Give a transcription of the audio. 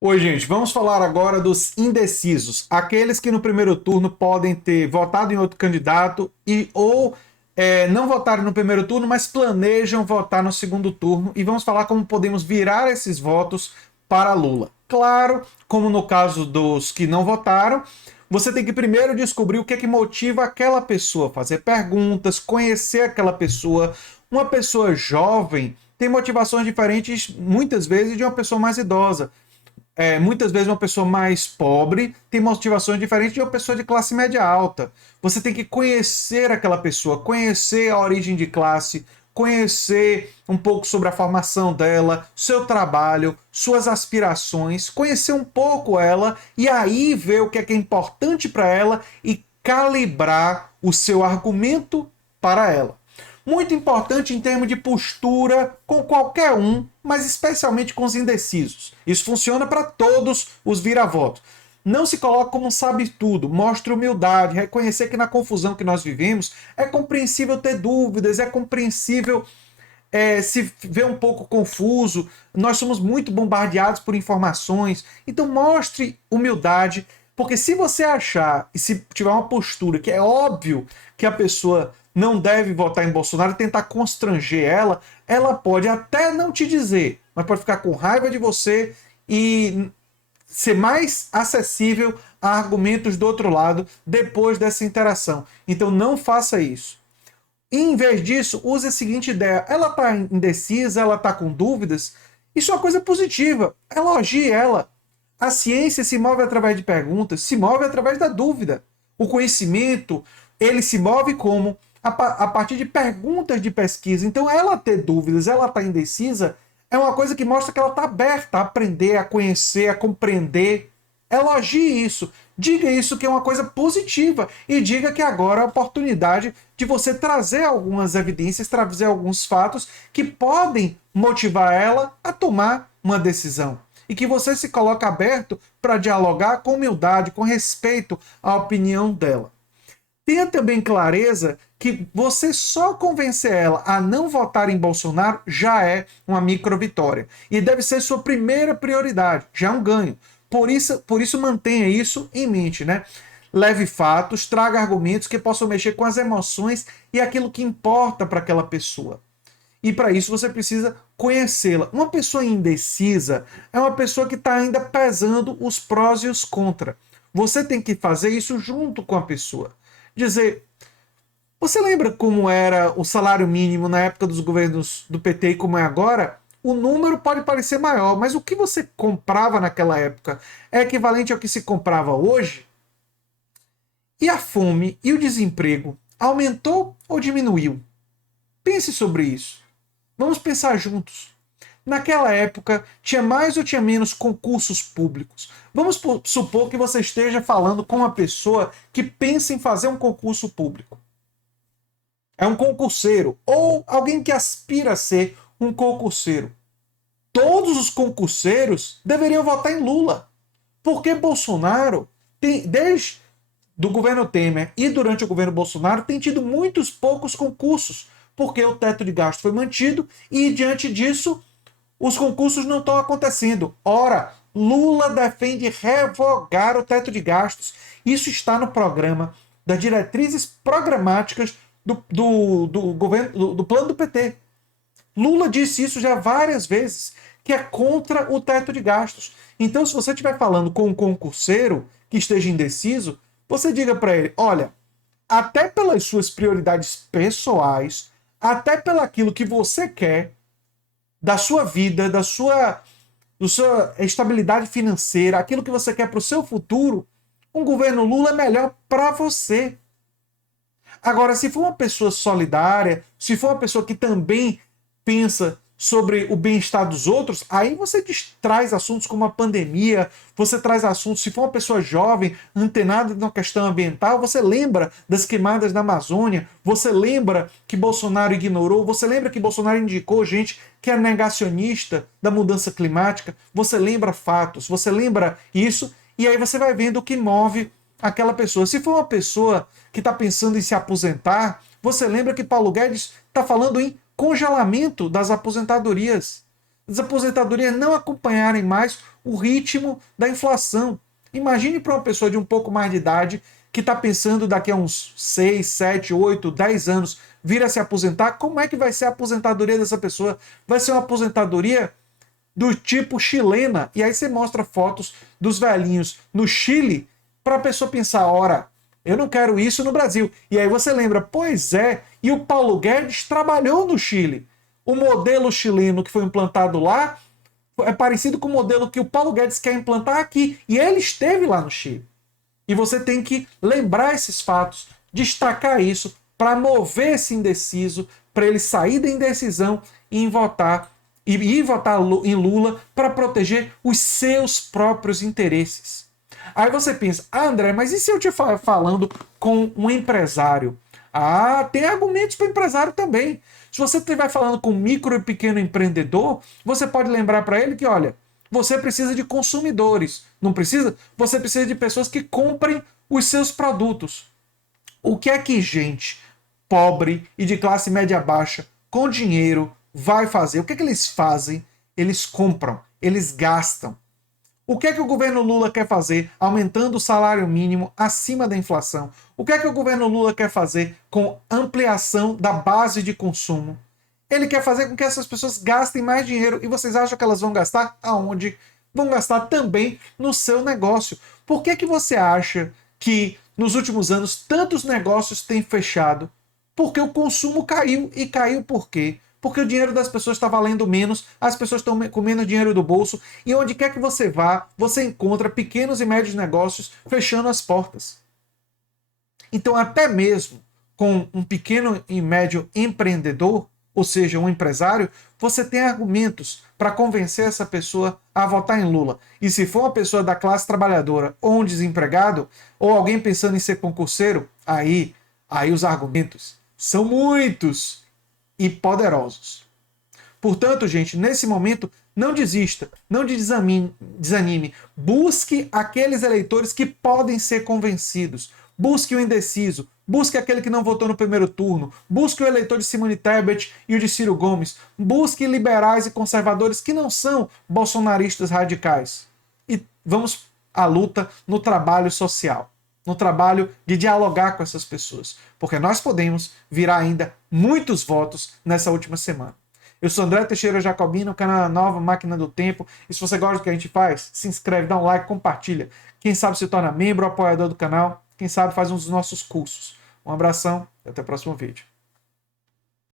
Oi, gente, vamos falar agora dos indecisos, aqueles que no primeiro turno podem ter votado em outro candidato ou não votaram no primeiro turno, mas planejam votar no segundo turno. E vamos falar como podemos virar esses votos para Lula. Claro, como no caso dos que não votaram, você tem que primeiro descobrir o que é que motiva aquela pessoa, fazer perguntas, conhecer aquela pessoa. Uma pessoa jovem tem motivações diferentes, muitas vezes, de uma pessoa mais idosa. Muitas vezes uma pessoa mais pobre tem motivações diferentes de uma pessoa de classe média alta. Você tem que conhecer aquela pessoa, conhecer a origem de classe, conhecer um pouco sobre a formação dela, seu trabalho, suas aspirações, conhecer um pouco ela e aí ver o que é importante para ela e calibrar o seu argumento para ela. Muito importante em termos de postura com qualquer um, mas especialmente com os indecisos. Isso funciona para todos os vira-votos. Não se coloque como um sabe-tudo, mostre humildade, reconhecer que na confusão que nós vivemos é compreensível ter dúvidas, é compreensível se ver um pouco confuso. Nós somos muito bombardeados por informações. Então mostre humildade, porque se você achar e se tiver uma postura que é óbvio que a pessoa não deve votar em Bolsonaro e tentar constranger ela, ela pode até não te dizer, mas pode ficar com raiva de você e ser mais acessível a argumentos do outro lado depois dessa interação. Então não faça isso. E, em vez disso, use a seguinte ideia: ela está indecisa, ela está com dúvidas. Isso é uma coisa positiva. Elogie ela. A ciência se move através de perguntas, se move através da dúvida. O conhecimento, ele se move como? A partir de perguntas de pesquisa. Então, ela ter dúvidas, ela está indecisa, é uma coisa que mostra que ela está aberta a aprender, a conhecer, a compreender. Elogie isso. Diga isso que é uma coisa positiva. E diga que agora é a oportunidade de você trazer algumas evidências, trazer alguns fatos que podem motivar ela a tomar uma decisão. E que você se coloca aberto para dialogar com humildade, com respeito à opinião dela. Tenha também clareza que você só convencer ela a não votar em Bolsonaro já é uma micro vitória. E deve ser sua primeira prioridade, já é um ganho. Por isso mantenha isso em mente, né? Leve fatos, traga argumentos que possam mexer com as emoções e aquilo que importa para aquela pessoa. E para isso você precisa conhecê-la. Uma pessoa indecisa é uma pessoa que está ainda pesando os prós e os contras. Você tem que fazer isso junto com a pessoa. Dizer, você lembra como era o salário mínimo na época dos governos do PT e como é agora? O número pode parecer maior, mas o que você comprava naquela época é equivalente ao que se comprava hoje? E a fome e o desemprego aumentou ou diminuiu? Pense sobre isso. Vamos pensar juntos. Naquela época, tinha mais ou tinha menos concursos públicos? Vamos supor que você esteja falando com uma pessoa que pensa em fazer um concurso público. É um concurseiro ou alguém que aspira a ser um concurseiro. Todos os concurseiros deveriam votar em Lula. Porque Bolsonaro, desde do governo Temer e durante o governo Bolsonaro, tem tido muitos poucos concursos. Porque o teto de gasto foi mantido e, diante disso, os concursos não estão acontecendo. Ora, Lula defende revogar o teto de gastos. Isso está no programa das diretrizes programáticas do governo, do plano do PT. Lula disse isso já várias vezes, que é contra o teto de gastos. Então, se você estiver falando com um concurseiro que esteja indeciso, você diga para ele: olha, até pelas suas prioridades pessoais, até pelo aquilo que você quer da sua vida, da sua estabilidade financeira, aquilo que você quer para o seu futuro, um governo Lula é melhor para você. Agora, se for uma pessoa solidária, se for uma pessoa que também pensa sobre o bem-estar dos outros, aí você traz assuntos como a pandemia, você traz assuntos, se for uma pessoa jovem, antenada na questão ambiental, você lembra das queimadas na Amazônia, você lembra que Bolsonaro ignorou, você lembra que Bolsonaro indicou gente que é negacionista da mudança climática, você lembra fatos, você lembra isso, e aí você vai vendo o que move aquela pessoa. Se for uma pessoa que está pensando em se aposentar, você lembra que Paulo Guedes está falando em congelamento das aposentadorias. as aposentadorias não acompanharem mais o ritmo da inflação. Imagine para uma pessoa de um pouco mais de idade que está pensando daqui a uns 6, 7, 8, 10 anos vir a se aposentar, como é que vai ser a aposentadoria dessa pessoa? Vai ser uma aposentadoria do tipo chilena. E aí você mostra fotos dos velhinhos no Chile para a pessoa pensar, ora, eu não quero isso no Brasil. E aí você lembra, pois é, e o Paulo Guedes trabalhou no Chile. O modelo chileno que foi implantado lá é parecido com o modelo que o Paulo Guedes quer implantar aqui. E ele esteve lá no Chile. E você tem que lembrar esses fatos, destacar isso, para mover esse indeciso, para ele sair da indecisão e votar em Lula para proteger os seus próprios interesses. Aí você pensa, André, mas e se eu te falando com um empresário? Tem argumentos para o empresário também. Se você estiver falando com um micro e pequeno empreendedor, você pode lembrar para ele que, olha, você precisa de consumidores, não precisa? Você precisa de pessoas que comprem os seus produtos. O que é que gente pobre e de classe média baixa, com dinheiro, vai fazer? O que é que eles fazem? Eles compram, eles gastam. O que é que o governo Lula quer fazer aumentando o salário mínimo acima da inflação? O que é que o governo Lula quer fazer com ampliação da base de consumo? Ele quer fazer com que essas pessoas gastem mais dinheiro. E vocês acham que elas vão gastar aonde? Vão gastar também no seu negócio. Por que você acha que nos últimos anos tantos negócios têm fechado? Porque o consumo caiu. E caiu por quê? Porque o dinheiro das pessoas está valendo menos, as pessoas estão com menos dinheiro do bolso, e onde quer que você vá, você encontra pequenos e médios negócios fechando as portas. Então, até mesmo com um pequeno e médio empreendedor, ou seja, um empresário, você tem argumentos para convencer essa pessoa a votar em Lula. E se for uma pessoa da classe trabalhadora ou um desempregado, ou alguém pensando em ser concurseiro, aí os argumentos são muitos e poderosos. Portanto, gente, nesse momento, não desista, não desanime. Busque aqueles eleitores que podem ser convencidos. Busque o indeciso, busque aquele que não votou no primeiro turno, busque o eleitor de Simone Tebet e o de Ciro Gomes, busque liberais e conservadores que não são bolsonaristas radicais. E vamos à luta no trabalho social, no trabalho de dialogar com essas pessoas, porque nós podemos virar ainda muitos votos nessa última semana. Eu sou André Teixeira Jacobino, canal Nova Máquina do Tempo. E se você gosta do que a gente faz, se inscreve, dá um like, compartilha. Quem sabe se torna membro ou apoiador do canal. Quem sabe faz um dos nossos cursos. Um abração e até o próximo vídeo.